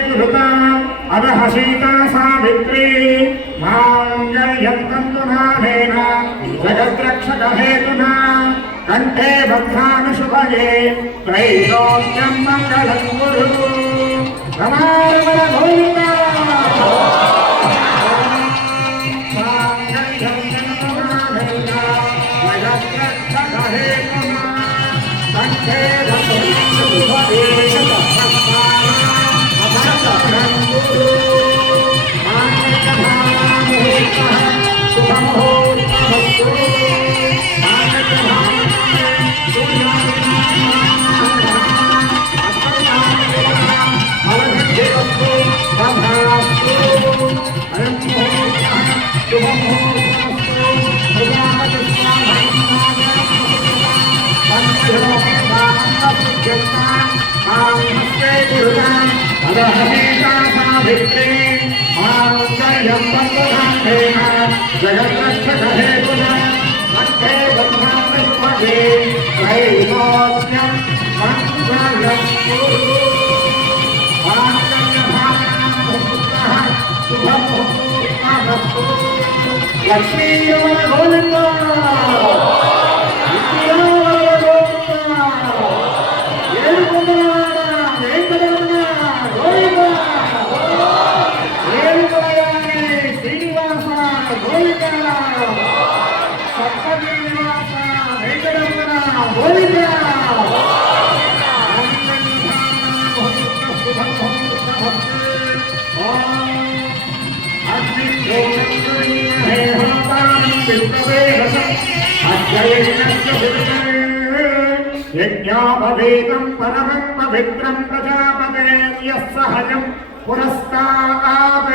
कुरुताम् अदः सीता सावित्री माङ्गल्यं तन्तुनानेन जगद्रक्षकहेतुना कंठे बद्धानुशुभगे त्रैलोक्यं मङ्गलं कुरु रमारमण गोविन्दा माङ्गल्यं तन्तुनानेन जगद्रक्षकहेतुना कंठे बद्धानुशुभगे जगद्रक्षकहेतुना कंठे बद्धानुशुभगे त्रैलोक्यं मङ्गलं कुरु लक्ष्मी गोविंद శ్రీనివాస గోవింద సప్తగిరివాస వెంకటరమణ గోవింద यज्ञापवेदं परमं पवित्रं प्रजापते यः सहजं पुरस्तात्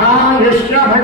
आयुष्य